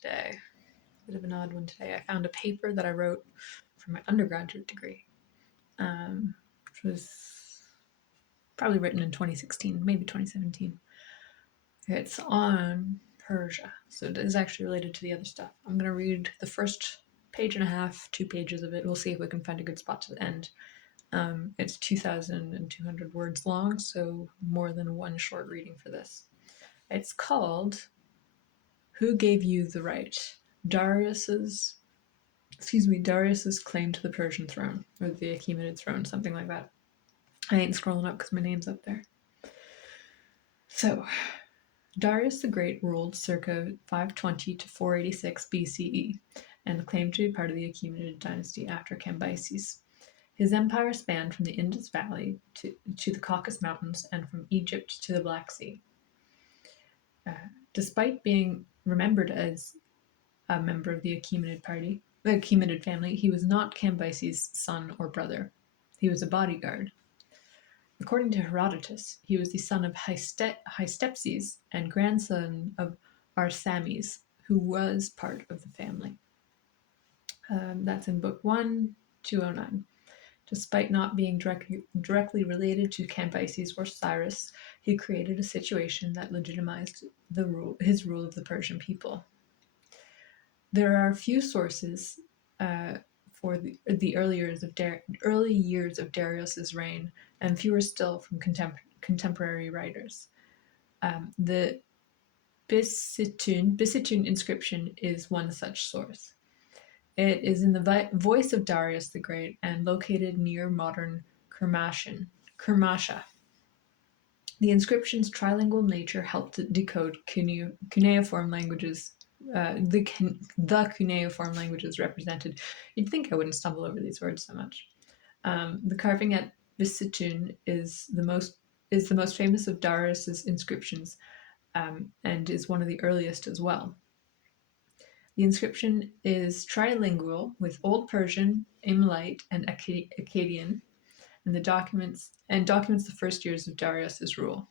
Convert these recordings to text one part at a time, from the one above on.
today. Bit of an odd one today. I found a paper that I wrote for my undergraduate degree, which was probably written in 2016, maybe 2017. It's on Persia, so it is actually related to the other stuff. I'm going to read the first page and a half, 2 pages of it. We'll see if we can find a good spot to the end. It's 2,200 words long, so more than one short reading for this. It's called Who Gave You the Right? Darius's claim to the Persian throne, or the Achaemenid throne, something like that. I ain't scrolling up because my name's up there. So, Darius the Great ruled circa 520 to 486 BCE and claimed to be part of the Achaemenid dynasty after Cambyses. His empire spanned from the Indus Valley to the Caucasus Mountains and from Egypt to the Black Sea. Despite being remembered as a member of the Achaemenid family, he was not Cambyses' son or brother. He was a bodyguard. According to Herodotus, he was the son of Hystepses and grandson of Arsames, who was part of the family. That's in Book 1, 209. Despite not being directly related to Cambyses or Cyrus, he created a situation that legitimized his rule of the Persian people. There are few sources for the early years of Darius's reign, and fewer still from contemporary writers. The Bisitun inscription is one such source. It is in the voice of Darius the Great and located near modern Kermasha. The inscription's trilingual nature helped decode cuneiform languages. The cuneiform languages represented. You'd think I wouldn't stumble over these words so much. The carving at Bisitun is the most famous of Darius's inscriptions, and is one of the earliest as well. The inscription is trilingual with Old Persian, Amalite, and Akkadian, and documents the first years of Darius's rule.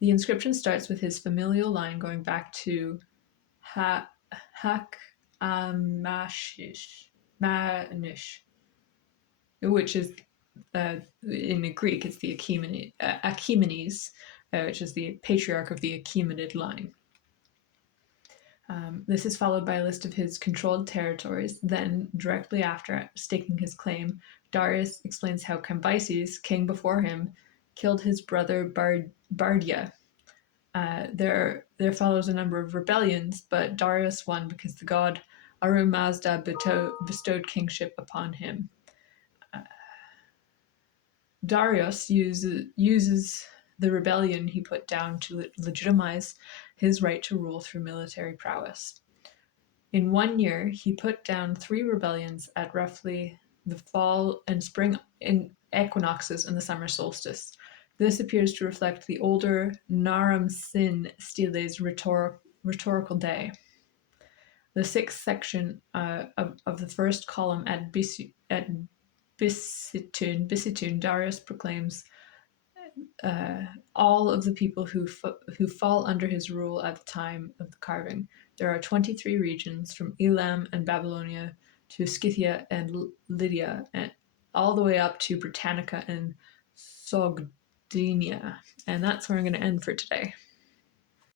The inscription starts with his familial line going back to Manish, which is in Greek it's the Achaemenes, which is the patriarch of the Achaemenid line. This is followed by a list of his controlled territories. Then, directly after staking his claim, Darius explains how Cambyses, king before him, killed his brother Bardia. There follows a number of rebellions, but Darius won because the god Aru Mazda bestowed kingship upon him. Darius uses the rebellion he put down to legitimize his right to rule through military prowess. In 1 year, he put down 3 rebellions at roughly the fall and spring equinoxes and the summer solstice. This appears to reflect the older Naram Sin Steles rhetorical day. The 6th section of the first column at Bisitun, Darius proclaims all of the people who fall under his rule at the time of the carving. There are 23 regions from Elam and Babylonia to Scythia and Lydia, and all the way up to Britannica and Sogdiana. And that's where I'm going to end for today.